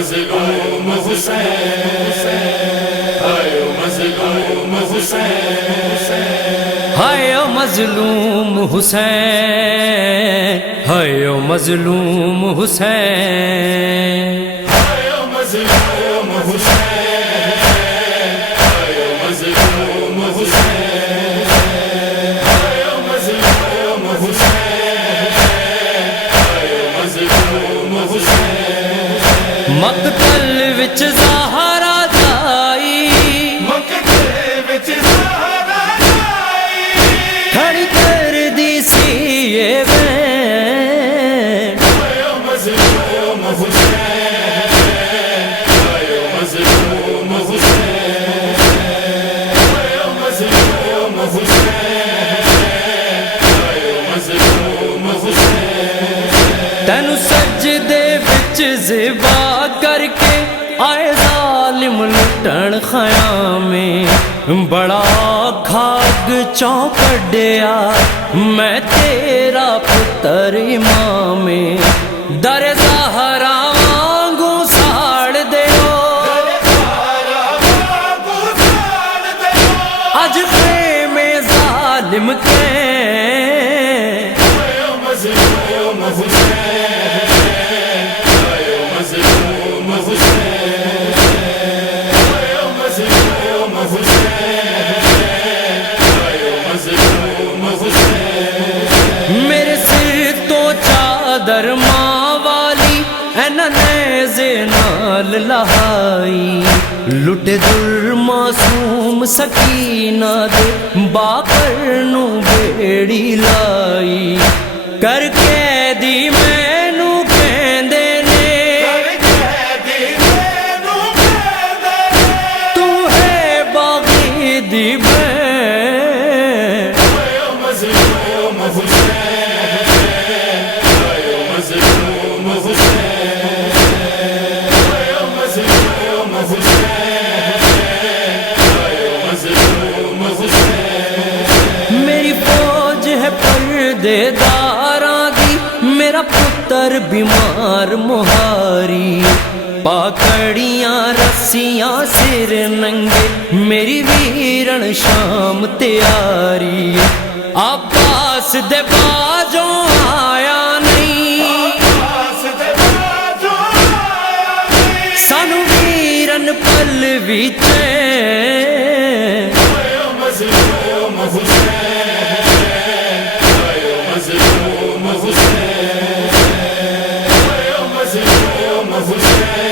مظلوم حسین، ہائے مظلوم حسین، ہائے مظلوم حسین، ہائے مظلوم حسین، ہائے مظلوم حسین، ہائے مظلوم حسین، ہائے مظلوم حسین، ہائے مظلوم حسین، مقتل وچ زہرا جائی، مقتل وچ زہرا جائی، کھڑی کر دی سی یہ بین، ہائے مظلوم حسین، ہائے مظلوم حسین، ہائے مظلوم حسین، ہائے مظلوم حسین، تینو سجدے وچ ذبح کر کے آئے ظالم لٹن خیامے، بڑا کھاگ چوں کڈیا میں تیرا پتر امام، در زہرا وانگوں ساڑ دیو اج خیمے ظالم کے، ہائے مظلوم حسین، ہائے مظلوم حسین، ہائے مظلوم حسین، ہائے مظلوم حسین، میرے سر تو چادر ماں والی نیزے نال لہائی، لٹ در معصوم سکینہ دے باقر نو بیڑی لائی، کر قیدی مینوں کہندے نے تو ہے باغی دی بین، ہائے مظلوم حسین، ہائے مظلوم حسین، ہائے مظلوم حسین، ہائے مظلوم حسین، میری فوج ہے پردے داراں دی، میرا پتر بیمار مہاری، پاکڑیاں رسیاں سر ننگے میری ویرن شام تیاری، عباس دے باجوں آیا نہیں، سانو ویرن پل وچ، ہائے مظلوم حسین، ہائے مظلوم حسین، ہائے مظلوم حسین،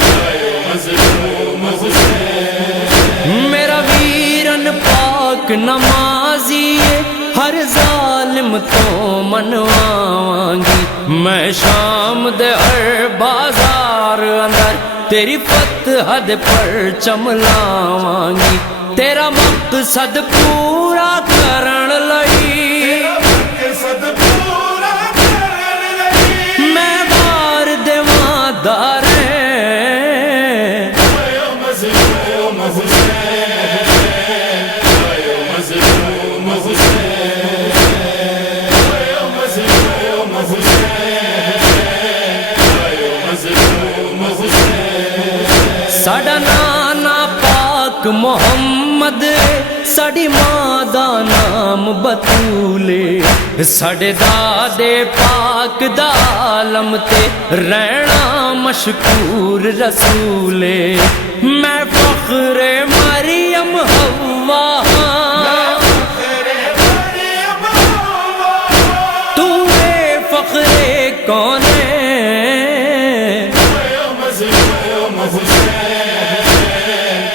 ہائے مظلوم حسین، میرا ویرن پاک نمازی ہے، ہر ظالم تو منواواں گی میں، شام دے ہر بازار اندر تیری فتح دے پرچم لاواں گی، تیرا مقصد پورا کرن لئی مقصد پورا کرن لئی میں بار دیواں داریں، ہائے مظلوم حسین، ہائے مظلوم حسین، ہائے مظلوم حسین، ہائے مظلوم حسین، ساڈا نانا پاک محمد، ساڈی ماں دا نام بطولے، ساڈے دادے پاک دا عالم تے رہنا مشکور رسولے، میں فخر مریم حوا ہاں، تو اے فخر کونے، ہائے مظلوم حسین،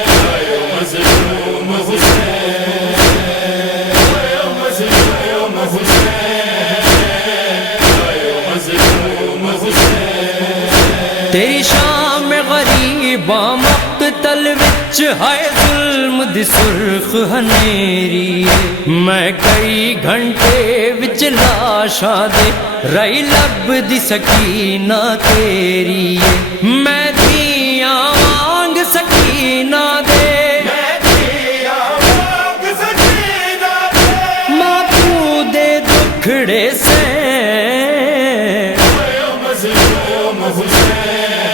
ہائے مظلوم حسین، ہائے مظلوم حسین، ہائے مظلوم حسین، تیری شام غریباں مقتل وچ ہائے ظلم دی سرخ ہنیری، میں کئی گھنٹے وچ لاشاں دے رہی لب دی سکینہ تیری، میں دھیاں وانگ سکینہ دے، ماں تو دے دکھڑے سے، مظلوم حسین،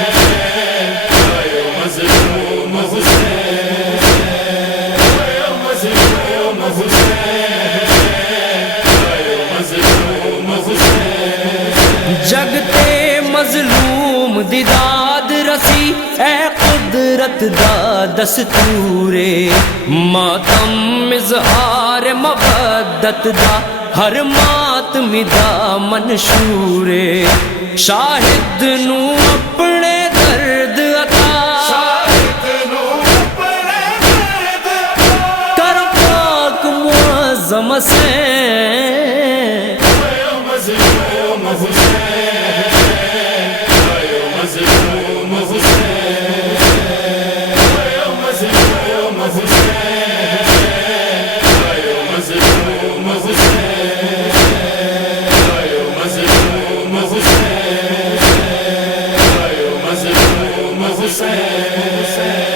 مظلوم دی داد رسی اے قدرت دا دستورے ماتم اظہار مودت دا ہر ماتمی دا منشورے شاہد نو اپنے درد عطا کر پاک معظم حسین مظلوم حسین مظلوم حسین مظلوم حسین مظلوم حسین مظلوم حسین مظلوم حسین